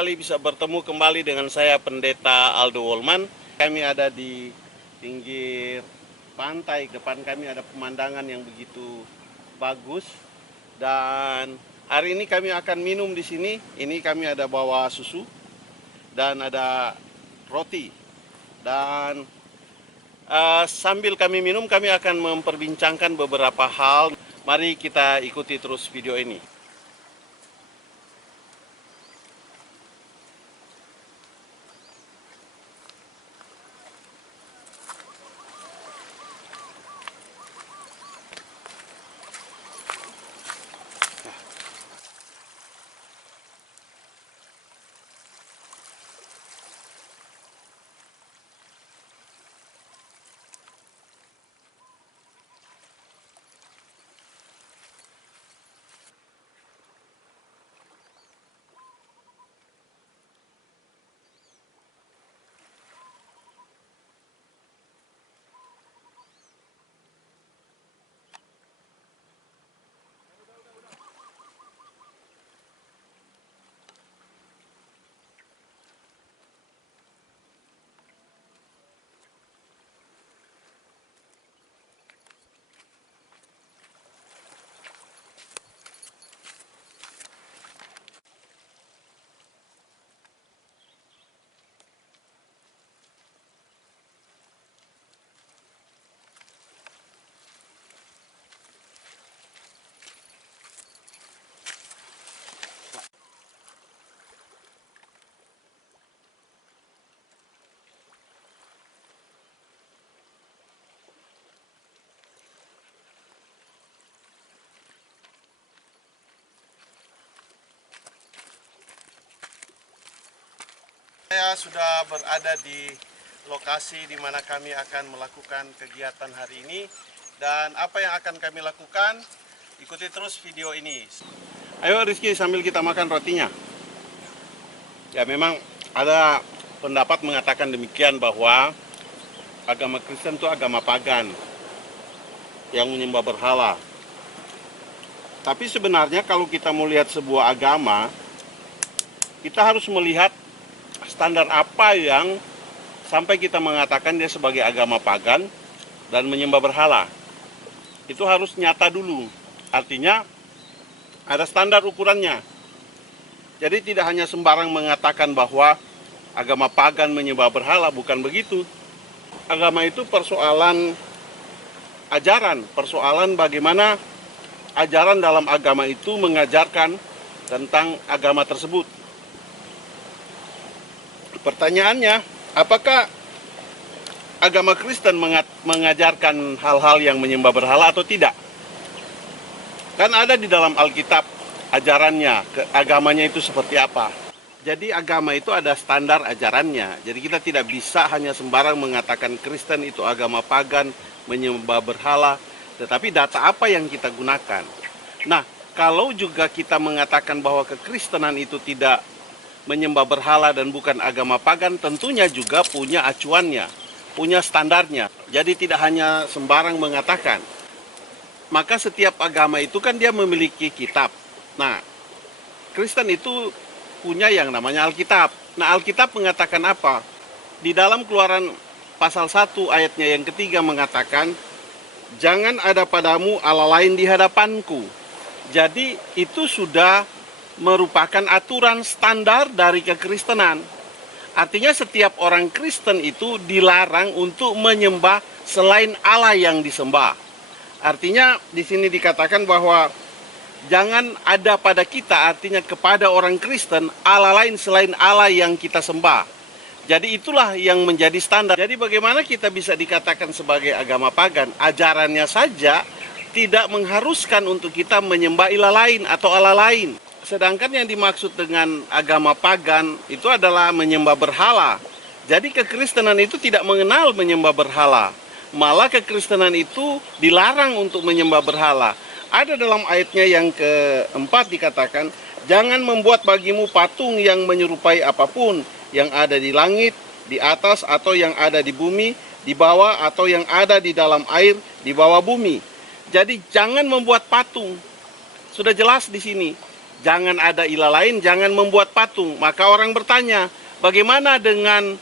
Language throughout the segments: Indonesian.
sekali bisa bertemu kembali dengan saya Pendeta Aldo Wolman. Kami ada di pinggir pantai, depan kami ada pemandangan yang begitu bagus. Dan hari ini kami akan minum di sini. Ini kami ada bawa susu dan ada roti. Dan sambil kami minum, kami akan memperbincangkan beberapa hal. Mari kita ikuti terus video ini. Saya sudah berada di lokasi di mana kami akan melakukan kegiatan hari ini. Dan apa yang akan kami lakukan, ikuti terus video ini. Ayo Rizky, sambil kita makan rotinya. Ya, memang ada pendapat mengatakan demikian bahwa agama Kristen itu agama pagan yang menyembah berhala. Tapi sebenarnya kalau kita mau lihat sebuah agama, kita harus melihat standar apa yang sampai kita mengatakan dia sebagai agama pagan dan menyembah berhala. Itu harus nyata dulu. Artinya ada standar ukurannya. Jadi tidak hanya sembarang mengatakan bahwa agama pagan menyembah berhala, bukan begitu. Agama itu persoalan ajaran, persoalan bagaimana ajaran dalam agama itu mengajarkan tentang agama tersebut. Pertanyaannya, apakah agama Kristen mengajarkan hal-hal yang menyembah berhala atau tidak? Kan ada di dalam Alkitab ajarannya, agamanya itu seperti apa. Jadi agama itu ada standar ajarannya. Jadi kita tidak bisa hanya sembarang mengatakan Kristen itu agama pagan, menyembah berhala. Tetapi data apa yang kita gunakan? Nah, kalau juga kita mengatakan bahwa kekristenan itu tidak menyembah berhala dan bukan agama pagan, tentunya juga punya acuannya, punya standarnya. Jadi tidak hanya sembarang mengatakan. Maka setiap agama itu kan dia memiliki kitab. Nah, Kristen itu punya yang namanya Alkitab. Nah, Alkitab mengatakan apa? Di dalam Keluaran pasal 1 ayatnya yang ketiga mengatakan, jangan ada padamu Allah lain di hadapanku. Jadi itu sudah merupakan aturan standar dari kekristenan. Artinya setiap orang Kristen itu dilarang untuk menyembah selain Allah yang disembah. Artinya di sini dikatakan bahwa jangan ada pada kita, artinya kepada orang Kristen, Allah lain selain Allah yang kita sembah. Jadi itulah yang menjadi standar. Jadi bagaimana kita bisa dikatakan sebagai agama pagan? Ajarannya saja tidak mengharuskan untuk kita menyembah ilah lain atau Allah lain. Sedangkan yang dimaksud dengan agama pagan itu adalah menyembah berhala. Jadi kekristenan itu tidak mengenal menyembah berhala. Malah kekristenan itu dilarang untuk menyembah berhala. Ada dalam ayatnya yang keempat dikatakan, jangan membuat bagimu patung yang menyerupai apapun yang ada di langit, di atas, atau yang ada di bumi, di bawah, atau yang ada di dalam air, di bawah bumi. Jadi jangan membuat patung. Sudah jelas di sini. jangan ada ilah lain, jangan membuat patung. Maka orang bertanya, bagaimana dengan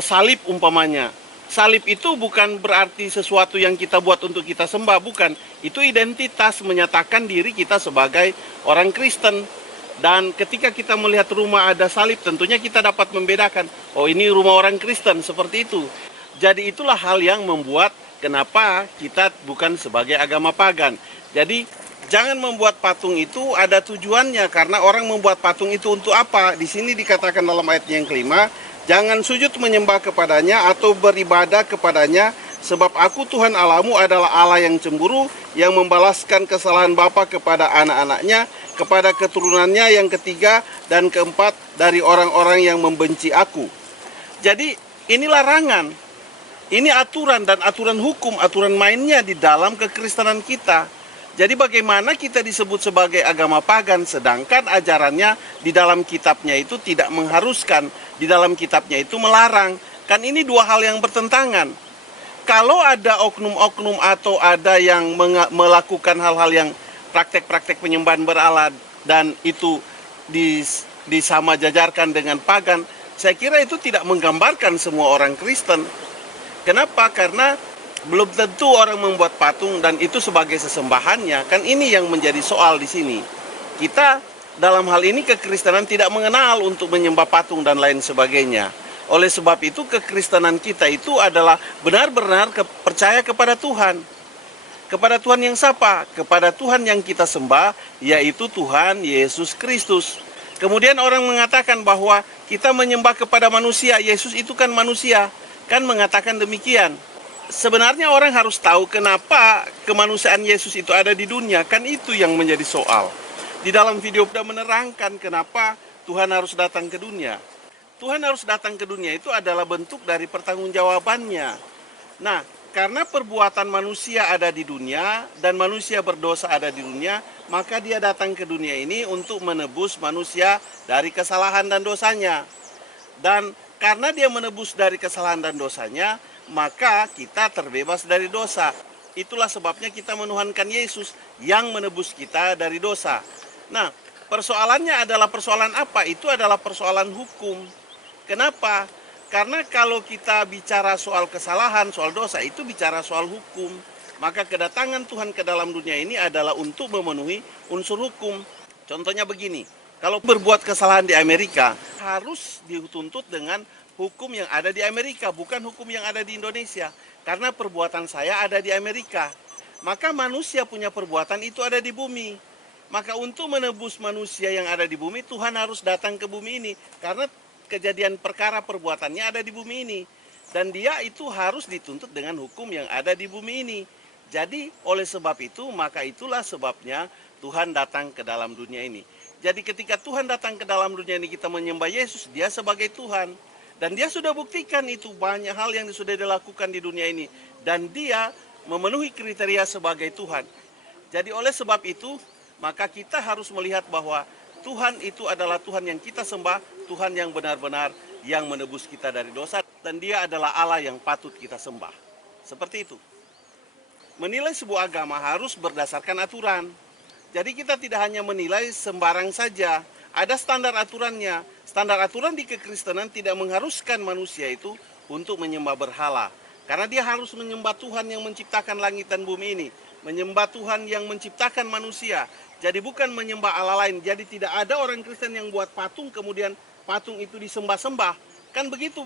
salib umpamanya? Salib itu bukan berarti sesuatu yang kita buat untuk kita sembah, bukan. Itu identitas, menyatakan diri kita sebagai orang Kristen. Dan ketika kita melihat rumah ada salib, tentunya kita dapat membedakan, oh ini rumah orang Kristen, seperti itu. Jadi itulah hal yang membuat kenapa kita bukan sebagai agama pagan. Jadi jangan membuat patung itu ada tujuannya, karena orang membuat patung itu untuk apa? Di sini dikatakan dalam ayatnya yang kelima, jangan sujud menyembah kepadanya atau beribadah kepadanya, sebab aku Tuhan Allahmu adalah Allah yang cemburu, yang membalaskan kesalahan bapa kepada anak-anaknya, kepada keturunannya yang ketiga dan keempat dari orang-orang yang membenci aku. Jadi ini larangan, ini aturan dan aturan hukum, aturan mainnya di dalam kekristenan kita. Jadi bagaimana kita disebut sebagai agama pagan, sedangkan ajarannya di dalam kitabnya itu tidak mengharuskan, di dalam kitabnya itu melarang. Kan ini dua hal yang bertentangan. Kalau ada oknum-oknum atau ada yang melakukan hal-hal yang praktek-praktek penyembahan berhala dan itu disama jajarkan dengan pagan, saya kira itu tidak menggambarkan semua orang Kristen. Kenapa? Karena belum tentu orang membuat patung dan itu sebagai sesembahannya. Kan ini yang menjadi soal di sini. Kita dalam hal ini kekristenan tidak mengenal untuk menyembah patung dan lain sebagainya. Oleh sebab itu kekristenan kita itu adalah benar-benar percaya kepada Tuhan. Kepada Tuhan yang siapa? Kepada Tuhan yang kita sembah, yaitu Tuhan Yesus Kristus. Kemudian orang mengatakan bahwa kita menyembah kepada manusia, Yesus itu kan manusia. Kan mengatakan demikian. Sebenarnya orang harus tahu kenapa kemanusiaan Yesus itu ada di dunia. Kan itu yang menjadi soal. Di dalam video sudah menerangkan kenapa Tuhan harus datang ke dunia. Tuhan harus datang ke dunia itu adalah bentuk dari pertanggungjawabannya. Nah, karena perbuatan manusia ada di dunia dan manusia berdosa ada di dunia, maka dia datang ke dunia ini untuk menebus manusia dari kesalahan dan dosanya. Dan karena dia menebus dari kesalahan dan dosanya, maka kita terbebas dari dosa. Itulah sebabnya kita menuhankan Yesus yang menebus kita dari dosa. Nah, persoalannya adalah persoalan apa? Itu adalah persoalan hukum. Kenapa? Karena kalau kita bicara soal kesalahan, soal dosa, itu bicara soal hukum. Maka kedatangan Tuhan ke dalam dunia ini adalah untuk memenuhi unsur hukum. Contohnya begini, kalau berbuat kesalahan di Amerika, harus dituntut dengan hukum yang ada di Amerika, bukan hukum yang ada di Indonesia. Karena perbuatan saya ada di Amerika. Maka manusia punya perbuatan itu ada di bumi. Maka untuk menebus manusia yang ada di bumi, Tuhan harus datang ke bumi ini. Karena kejadian perkara perbuatannya ada di bumi ini. Dan dia itu harus dituntut dengan hukum yang ada di bumi ini. Jadi oleh sebab itu, maka itulah sebabnya Tuhan datang ke dalam dunia ini. Jadi ketika Tuhan datang ke dalam dunia ini, kita menyembah Yesus, dia sebagai Tuhan. Dan dia sudah buktikan itu banyak hal yang sudah dilakukan di dunia ini. Dan dia memenuhi kriteria sebagai Tuhan. Jadi oleh sebab itu, maka kita harus melihat bahwa Tuhan itu adalah Tuhan yang kita sembah, Tuhan yang benar-benar yang menebus kita dari dosa. Dan dia adalah Allah yang patut kita sembah. Seperti itu. Menilai sebuah agama harus berdasarkan aturan. Jadi kita tidak hanya menilai sembarang saja. Ada standar aturannya. Standar aturan di kekristenan tidak mengharuskan manusia itu untuk menyembah berhala. Karena dia harus menyembah Tuhan yang menciptakan langit dan bumi ini. Menyembah Tuhan yang menciptakan manusia. Jadi bukan menyembah Allah lain. Jadi tidak ada orang Kristen yang buat patung kemudian patung itu disembah-sembah. Kan begitu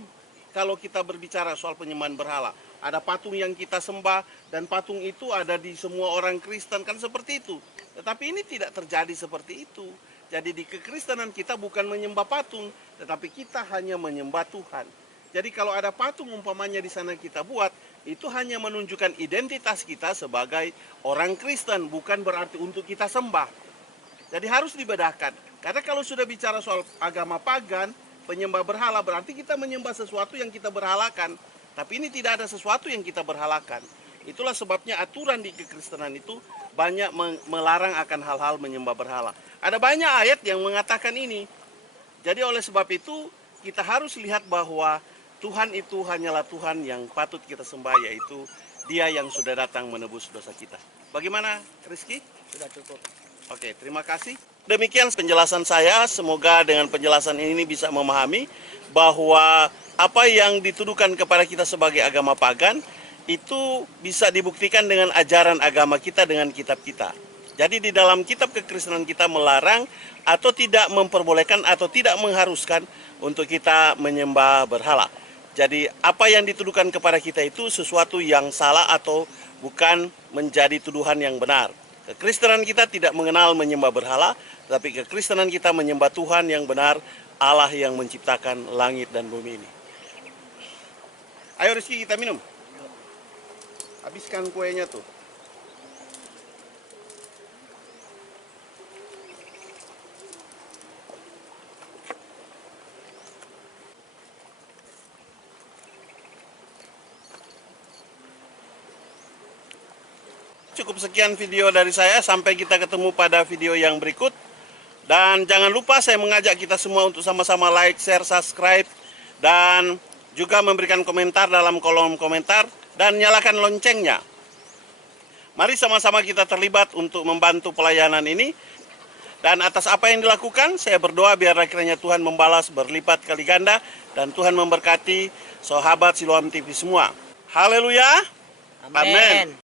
kalau kita berbicara soal penyembahan berhala. Ada patung yang kita sembah dan patung itu ada di semua orang Kristen. Kan seperti itu. Tetapi ini tidak terjadi seperti itu. Jadi di kekristenan kita bukan menyembah patung. Tetapi kita hanya menyembah Tuhan. Jadi kalau ada patung umpamanya di sana kita buat, itu hanya menunjukkan identitas kita sebagai orang Kristen, bukan berarti untuk kita sembah. Jadi harus dibedakan. Karena kalau sudah bicara soal agama pagan, penyembah berhala, berarti kita menyembah sesuatu yang kita berhalakan. Tapi ini tidak ada sesuatu yang kita berhalakan. Itulah sebabnya aturan di kekristenan itu banyak melarang akan hal-hal menyembah berhala. Ada banyak ayat yang mengatakan ini. Jadi oleh sebab itu kita harus lihat bahwa Tuhan itu hanyalah Tuhan yang patut kita sembah, yaitu Dia yang sudah datang menebus dosa kita. Bagaimana, Rizky? Sudah cukup. Oke, terima kasih. Demikian penjelasan saya, semoga dengan penjelasan ini bisa memahami bahwa apa yang dituduhkan kepada kita sebagai agama pagan itu bisa dibuktikan dengan ajaran agama kita dengan kitab kita. Jadi di dalam kitab kekristenan kita melarang atau tidak memperbolehkan atau tidak mengharuskan untuk kita menyembah berhala. Jadi apa yang dituduhkan kepada kita itu sesuatu yang salah atau bukan menjadi tuduhan yang benar. Kekristenan kita tidak mengenal menyembah berhala, tapi kekristenan kita menyembah Tuhan yang benar, Allah yang menciptakan langit dan bumi ini. Ayo Rizky, kita minum. Habiskan kuenya tuh. Cukup sekian video dari saya, sampai kita ketemu pada video yang berikut. Dan jangan lupa saya mengajak kita semua untuk sama-sama like, share, subscribe, dan juga memberikan komentar dalam kolom komentar, dan nyalakan loncengnya. Mari sama-sama kita terlibat untuk membantu pelayanan ini. Dan atas apa yang dilakukan, saya berdoa biar kiranya Tuhan membalas berlipat kali ganda, dan Tuhan memberkati sahabat Siloam TV semua. Haleluya. Amin.